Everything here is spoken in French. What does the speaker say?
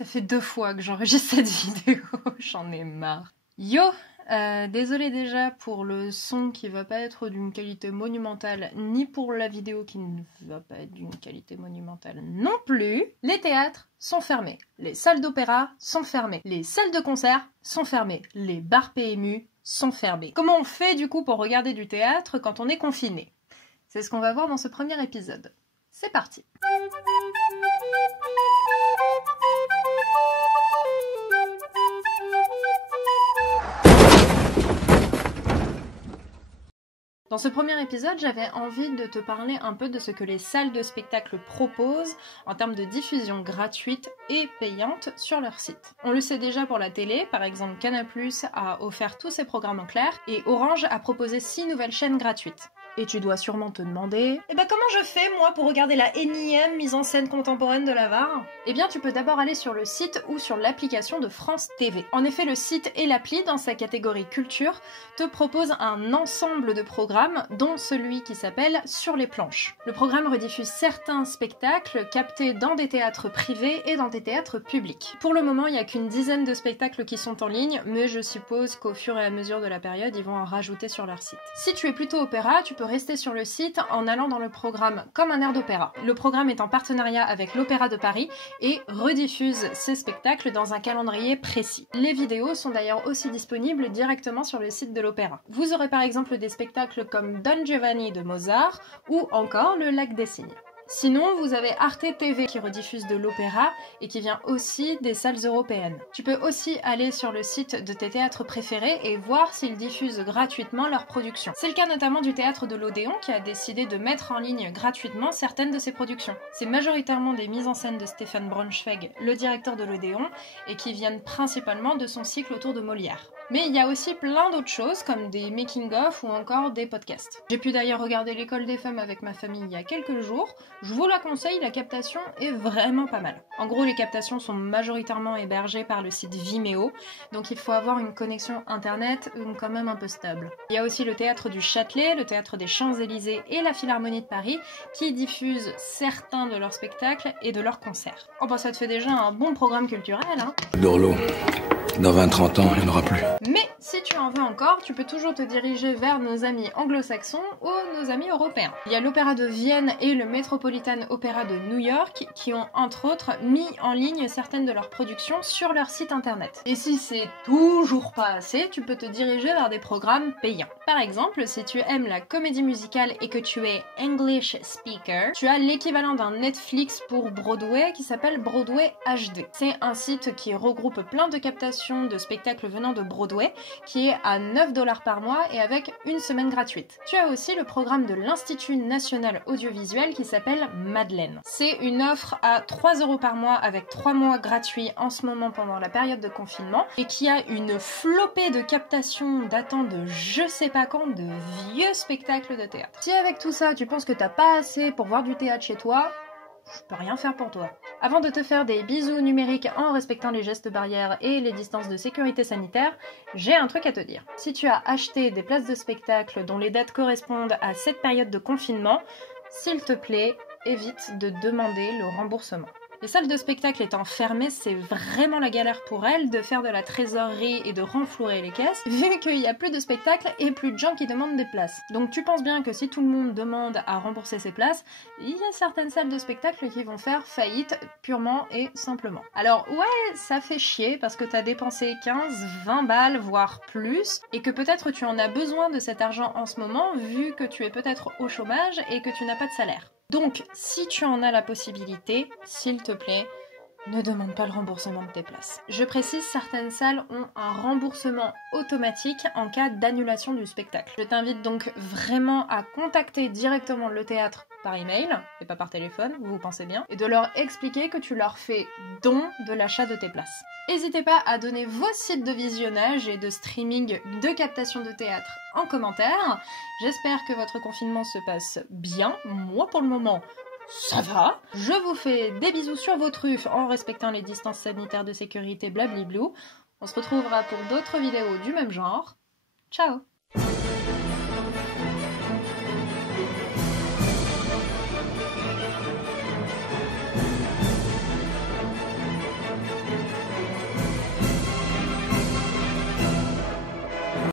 Ça fait 2 fois que j'enregistre cette vidéo, j'en ai marre. Yo, désolée déjà pour le son qui va pas être d'une qualité monumentale, ni pour la vidéo qui ne va pas être d'une qualité monumentale non plus. Les théâtres sont fermés, les salles d'opéra sont fermées, les salles de concert sont fermées, les bars PMU sont fermés. Comment on fait du coup pour regarder du théâtre quand on est confiné? C'est ce qu'on va voir dans ce premier épisode. C'est parti! Dans ce premier épisode, j'avais envie de te parler un peu de ce que les salles de spectacle proposent en termes de diffusion gratuite et payante sur leur site. On le sait déjà pour la télé, par exemple Canal+ a offert tous ses programmes en clair et Orange a proposé 6 nouvelles chaînes gratuites. Et tu dois sûrement te demander comment je fais moi pour regarder la énième mise en scène contemporaine de la VAR? Eh bien tu peux d'abord aller sur le site ou sur l'application de France TV. En effet, le site et l'appli dans sa catégorie culture te proposent un ensemble de programmes dont celui qui s'appelle Sur les planches. Le programme rediffuse certains spectacles captés dans des théâtres privés et dans des théâtres publics. Pour le moment, il n'y a qu'une dizaine de spectacles qui sont en ligne, mais je suppose qu'au fur et à mesure de la période, ils vont en rajouter sur leur site. Si tu es plutôt opéra, tu peux rester sur le site en allant dans le programme Comme un air d'opéra. Le programme est en partenariat avec l'Opéra de Paris et rediffuse ces spectacles dans un calendrier précis. Les vidéos sont d'ailleurs aussi disponibles directement sur le site de l'opéra. Vous aurez par exemple des spectacles comme Don Giovanni de Mozart ou encore Le Lac des Cygnes. Sinon, vous avez Arte TV qui rediffuse de l'opéra et qui vient aussi des salles européennes. Tu peux aussi aller sur le site de tes théâtres préférés et voir s'ils diffusent gratuitement leurs productions. C'est le cas notamment du théâtre de l'Odéon qui a décidé de mettre en ligne gratuitement certaines de ses productions. C'est majoritairement des mises en scène de Stéphane Braunschweig, le directeur de l'Odéon, et qui viennent principalement de son cycle autour de Molière. Mais il y a aussi plein d'autres choses comme des making-of ou encore des podcasts. J'ai pu d'ailleurs regarder l'École des femmes avec ma famille il y a quelques jours. Je vous la conseille, la captation est vraiment pas mal. En gros, les captations sont majoritairement hébergées par le site Vimeo, donc il faut avoir une connexion internet quand même un peu stable. Il y a aussi le théâtre du Châtelet, le théâtre des Champs-Élysées et la Philharmonie de Paris qui diffusent certains de leurs spectacles et de leurs concerts. Oh bah ça te fait déjà un bon programme culturel, hein. Dorlo. Dans 20-30 ans, il n'y en aura plus. Mais si tu en veux encore, tu peux toujours te diriger vers nos amis anglo-saxons ou nos amis européens. Il y a l'Opéra de Vienne et le Metropolitan Opera de New York qui ont entre autres mis en ligne certaines de leurs productions sur leur site internet. Et si c'est toujours pas assez, tu peux te diriger vers des programmes payants. Par exemple, si tu aimes la comédie musicale et que tu es English speaker, tu as l'équivalent d'un Netflix pour Broadway qui s'appelle Broadway HD. C'est un site qui regroupe plein de captations de spectacles venant de Broadway qui est à 9$ par mois et avec une semaine gratuite. Tu as aussi le programme de l'Institut National Audiovisuel qui s'appelle Madeleine. C'est une offre à 3€ par mois avec 3 mois gratuits en ce moment pendant la période de confinement et qui a une flopée de captations datant de je sais pas quand de vieux spectacles de théâtre. Si avec tout ça tu penses que t'as pas assez pour voir du théâtre chez toi, je peux rien faire pour toi. Avant de te faire des bisous numériques en respectant les gestes barrières et les distances de sécurité sanitaire, j'ai un truc à te dire. Si tu as acheté des places de spectacle dont les dates correspondent à cette période de confinement, s'il te plaît, évite de demander le remboursement. Les salles de spectacle étant fermées, c'est vraiment la galère pour elles de faire de la trésorerie et de renflouer les caisses, vu qu'il y a plus de spectacles et plus de gens qui demandent des places. Donc tu penses bien que si tout le monde demande à rembourser ses places, il y a certaines salles de spectacle qui vont faire faillite purement et simplement. Alors ouais, ça fait chier parce que t'as dépensé 15, 20 balles, voire plus, et que peut-être tu en as besoin de cet argent en ce moment, vu que tu es peut-être au chômage et que tu n'as pas de salaire. Donc, si tu en as la possibilité, s'il te plaît, ne demande pas le remboursement de tes places. Je précise, certaines salles ont un remboursement automatique en cas d'annulation du spectacle. Je t'invite donc vraiment à contacter directement le théâtre par email, et pas par téléphone, vous pensez bien, et de leur expliquer que tu leur fais don de l'achat de tes places. N'hésitez pas à donner vos sites de visionnage et de streaming de captation de théâtre en commentaire. J'espère que votre confinement se passe bien. Moi, pour le moment, ça va. Je vous fais des bisous sur vos truffes en respectant les distances sanitaires de sécurité blablablou. On se retrouvera pour d'autres vidéos du même genre. Ciao!